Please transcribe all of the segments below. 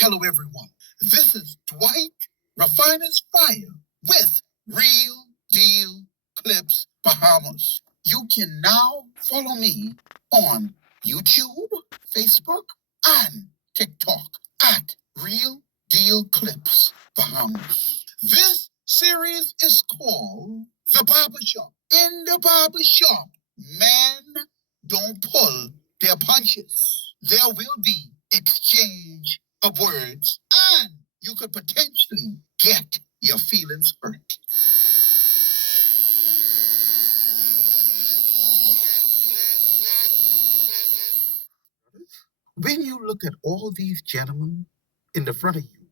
Hello, everyone. This is Dwight Refiner's Fire with Real Deal Clips Bahamas. You can now follow me on YouTube, Facebook, and TikTok at Real Deal Clips Bahamas. This series is called The Barber Shop. In the barber shop, men don't pull their punches. There will be exchange of words, and you could potentially get your feelings hurt. When you look at all these gentlemen in the front of you,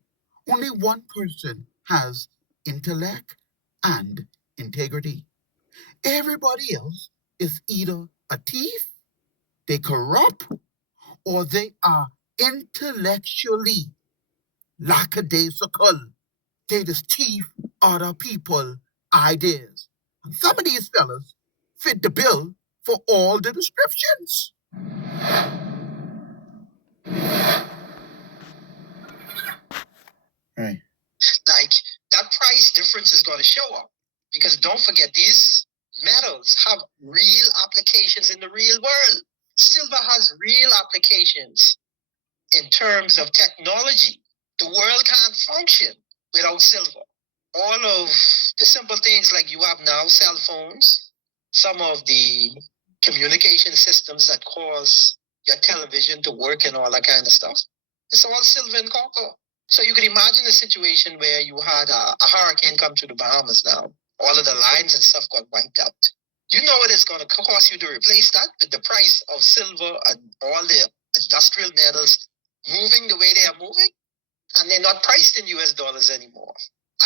only one person has intellect and integrity. Everybody else is either a thief, they corrupt, or they are intellectually lackadaisical. They just thief other people ideas. And some of these fellas fit the bill for all the descriptions. Right. Like, that price difference is going to show up. Because don't forget, these metals have real applications in the real world. Silver has real applications in terms of technology. The world can't function without silver. All of the simple things like you have now, cell phones, some of the communication systems that cause your television to work and all that kind of stuff, it's all silver and copper. So you could imagine a situation where you had a hurricane come to the Bahamas now. All of the lines and stuff got wiped out. You know what it's going to cost you to replace that with the price of silver and all the industrial metals moving the way they are moving? And they're not priced in US dollars anymore.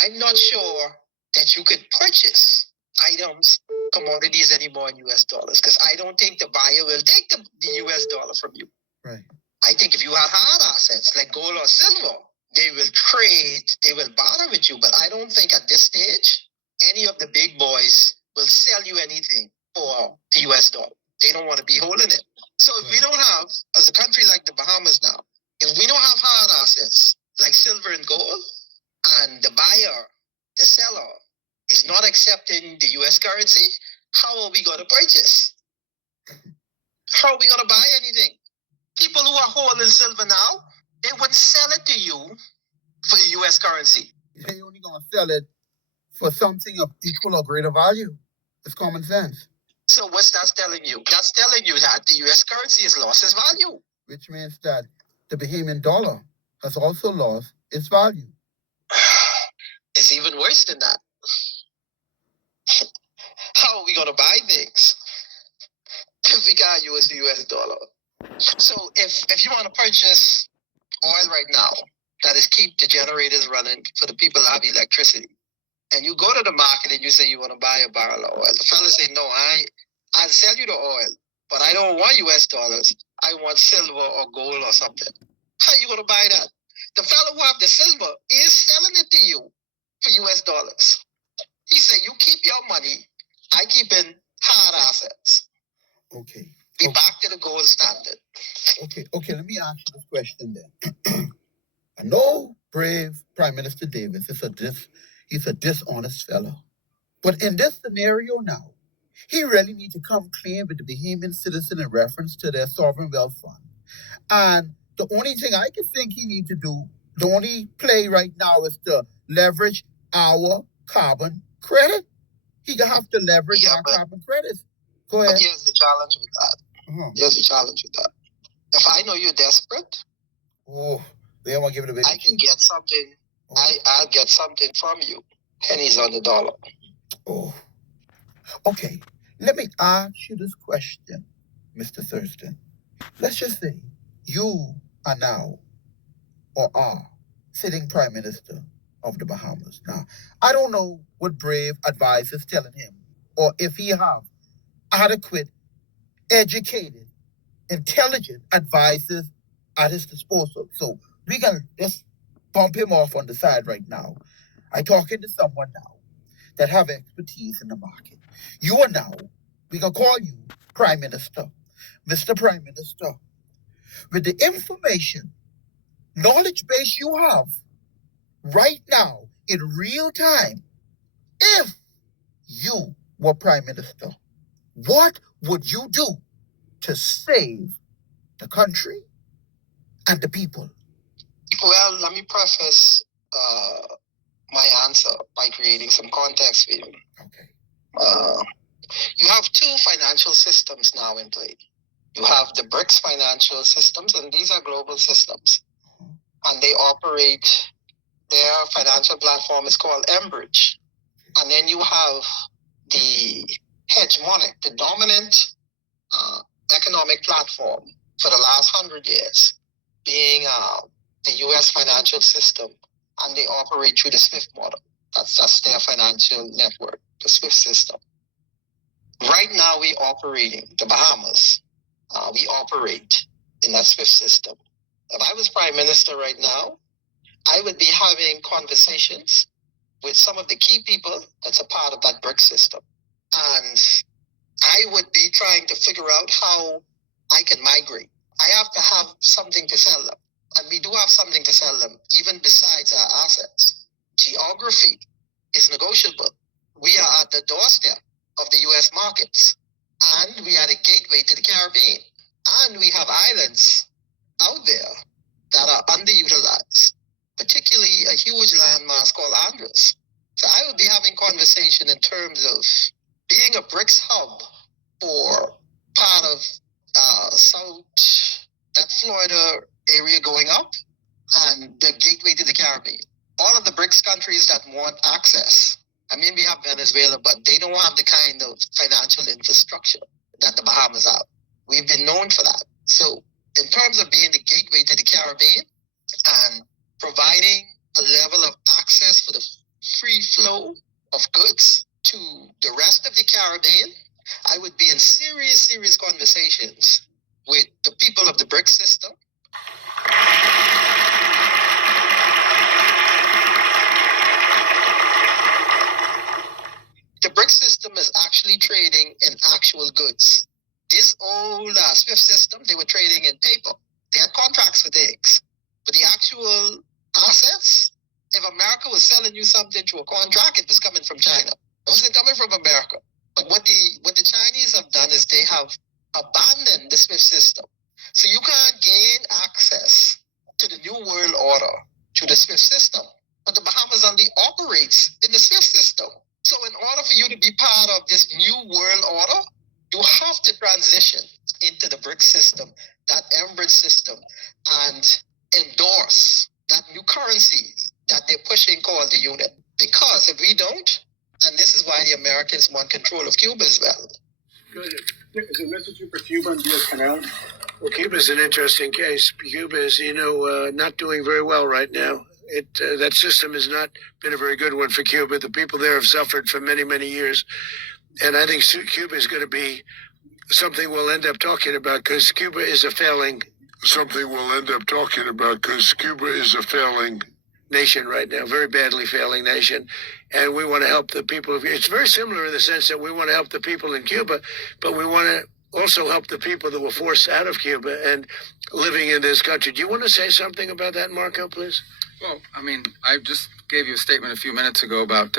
I'm not sure that you could purchase items, commodities anymore in US dollars, because I don't think the buyer will take the US dollar from you. Right. I think if you had hard assets like gold or silver, they will trade, they will barter with you. But I don't think at this stage, any of the big boys will sell you anything for the US dollar. They don't want to be holding it. So if we don't have, as a country like the Bahamas now, if we don't have hard assets like silver and gold, and the buyer, the seller, is not accepting the US currency, how are we going to purchase? How are we going to buy anything? People who are holding silver now, they wouldn't sell it to you for the US currency. They're only going to sell it for something of equal or greater value. It's common sense. So what's that telling you? That's telling you that the US currency has lost its value. Which means that the Bahamian dollar has also lost its value. It's even worse than that. How are we going to buy things if we can't use the US dollar? So if you want to purchase oil right now, that is keep the generators running for the people that have electricity, and you go to the market and you say you want to buy a barrel of oil, the fella say, no, I'll sell you the oil, but I don't want US dollars. I want silver or gold or something. How are you going to buy that? The fellow who have the silver is selling it to you for US dollars. He said, you keep your money, I keep in hard assets. Okay. Be back to the gold standard. Okay, let me ask you this question then. I know brave Prime Minister Davis he's a dishonest fellow. But in this scenario now, he really needs to come clean with the Bahamian citizen in reference to their sovereign wealth fund. And the only thing I can think he needs to do, the only play right now is to leverage our carbon credit. He gonna have to leverage our carbon credits. Go ahead. But here's the challenge with that. Here's the challenge with that. If I know you're desperate, they don't want to give it away. I can get something. I'll get something from you. Pennies on the dollar. Oh. Okay. Let me ask you this question, Mr. Thurston. Let's just say you are now or are sitting Prime Minister of the Bahamas. Now, I don't know what brave advice is telling him, or if he have adequate, educated, intelligent advisors at his disposal. So we can just bump him off on the side right now. I'm talking to someone now that have expertise in the market. You are now, we can call you Prime Minister, Mr. Prime Minister, with the information knowledge base you have right now in real time, if you were prime minister, what would you do to save the country and the people? Well, let me preface my answer by creating some context for you. Okay. You have two financial systems now in play. You have the BRICS financial systems, and these are global systems. And they operate, their financial platform is called Enbridge. And then you have the hegemonic, the dominant economic platform for the last 100 years, being the US financial system, and they operate through the SWIFT model. That's their financial network, the SWIFT system. Right now, we operating the Bahamas. We operate in that SWIFT system. If I was prime minister right now, I would be having conversations with some of the key people that's a part of that BRICS system. And I would be trying to figure out how I can migrate. I have to have something to sell them. And we do have something to sell them, even besides our assets. Geography is negotiable. We are at the doorstep of the US markets. And we are the gateway to the Caribbean. And we have islands out there that are underutilized, particularly a huge landmass called Andros. So I would be having conversation in terms of being a BRICS hub for part of South, that Florida area going up, and the gateway to the Caribbean. All of the BRICS countries that want access. I mean, we have Venezuela, but they don't have the kind of financial infrastructure that the Bahamas have. We've been known for that. So in terms of being the gateway to the Caribbean and providing a level of access for the free flow of goods to the rest of the Caribbean, I would be in serious conversations with the people of the BRICS system. The BRICS system is actually trading in actual goods. This old SWIFT system, they were trading in paper. They had contracts for things. But the actual assets, if America was selling you something through a contract, it was coming from China. It wasn't coming from America. But what the Chinese have done is they have abandoned the SWIFT system. So you can't gain access to the New World Order through the SWIFT system. But the Bahamas only operates in the SWIFT system. So in order for you to be part of this New World Order, you have to transition into the BRICS system, that Enbridge system, and endorse that new currency that they're pushing called the unit. Because if we don't, and this is why the Americans want control of Cuba as well. Good. Is a message for Cuba and Canal? Well, Cuba is an interesting case. Cuba is, not doing very well right now. That system has not been a very good one for Cuba. The people there have suffered for many, many years. And I think Cuba is going to be something we'll end up talking about because Cuba is a failing. Something we'll end up talking about because Cuba is a failing nation right now, very badly failing nation. And we want to help the people. It's very similar in the sense that we want to help the people in Cuba, but we want to also help the people that were forced out of Cuba and living in this country. Do you want to say something about that, Marco, please? Well, I mean, I just gave you a statement a few minutes ago about,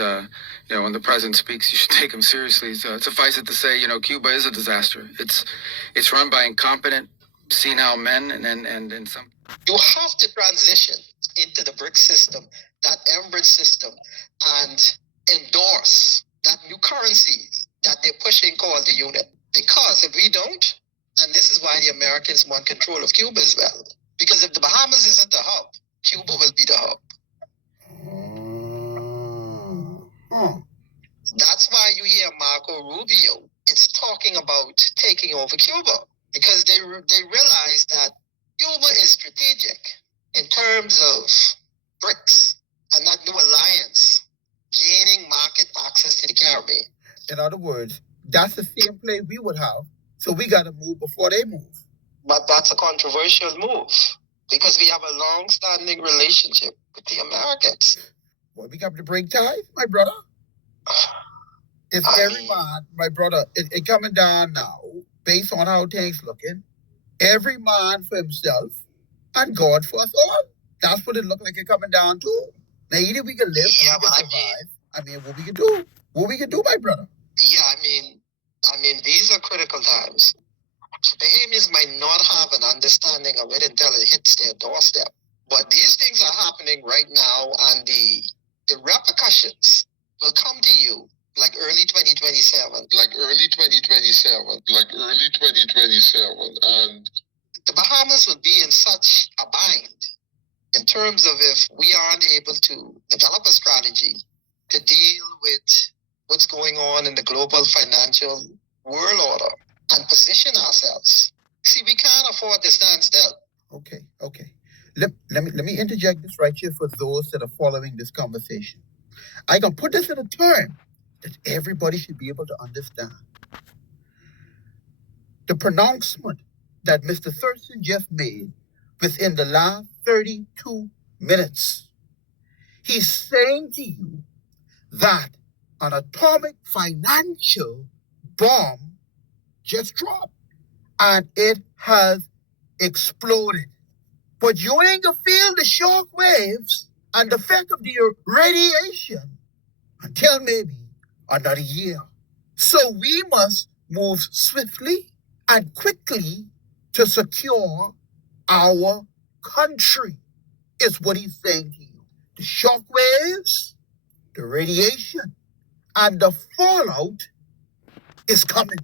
when the president speaks, you should take him seriously. So suffice it to say, Cuba is a disaster. It's run by incompetent, senile men, and some. You have to transition into the BRICS system, that Enbridge system, and endorse that new currency that they're pushing called the unit. Because if we don't, and this is why the Americans want control of Cuba as well. Because if the Bahamas isn't the hub, Cuba will be the hub. That's why you hear Marco Rubio. It's talking about taking over Cuba because they realize that Cuba is strategic in terms of BRICS and that new alliance gaining market access to the Caribbean. In other words, that's the same play we would have. So we got to move before they move. But that's a controversial move. Because we have a long-standing relationship with the Americans. Well, we got to break ties, my brother. If every man, my brother, it coming down now, based on how things looking, every man for himself and God for us all. That's what it looked like it coming down to. Now, either we can live, Yeah, or we but can survive. I mean, what we can do? What we can do, my brother? Yeah, I mean, these are critical times. Bahamians might not have an understanding of it until it hits their doorstep. But these things are happening right now, and the repercussions will come to you like early 2027. Like early 2027. Like early 2027. And The Bahamas will be in such a bind in terms of if we aren't able to develop a strategy to deal with what's going on in the global financial world order and position ourselves. See, we can't afford to stand still. Okay. Let me interject this right here for those that are following this conversation. I can put this in a term that everybody should be able to understand. The pronouncement that Mr. Thurston just made within the last 32 minutes. He's saying to you that an atomic financial bomb just dropped and it has exploded. But you ain't gonna feel the shock waves and the effect of the radiation until maybe another year. So we must move swiftly and quickly to secure our country, is what he's saying to you. The shock waves, the radiation, and the fallout is coming.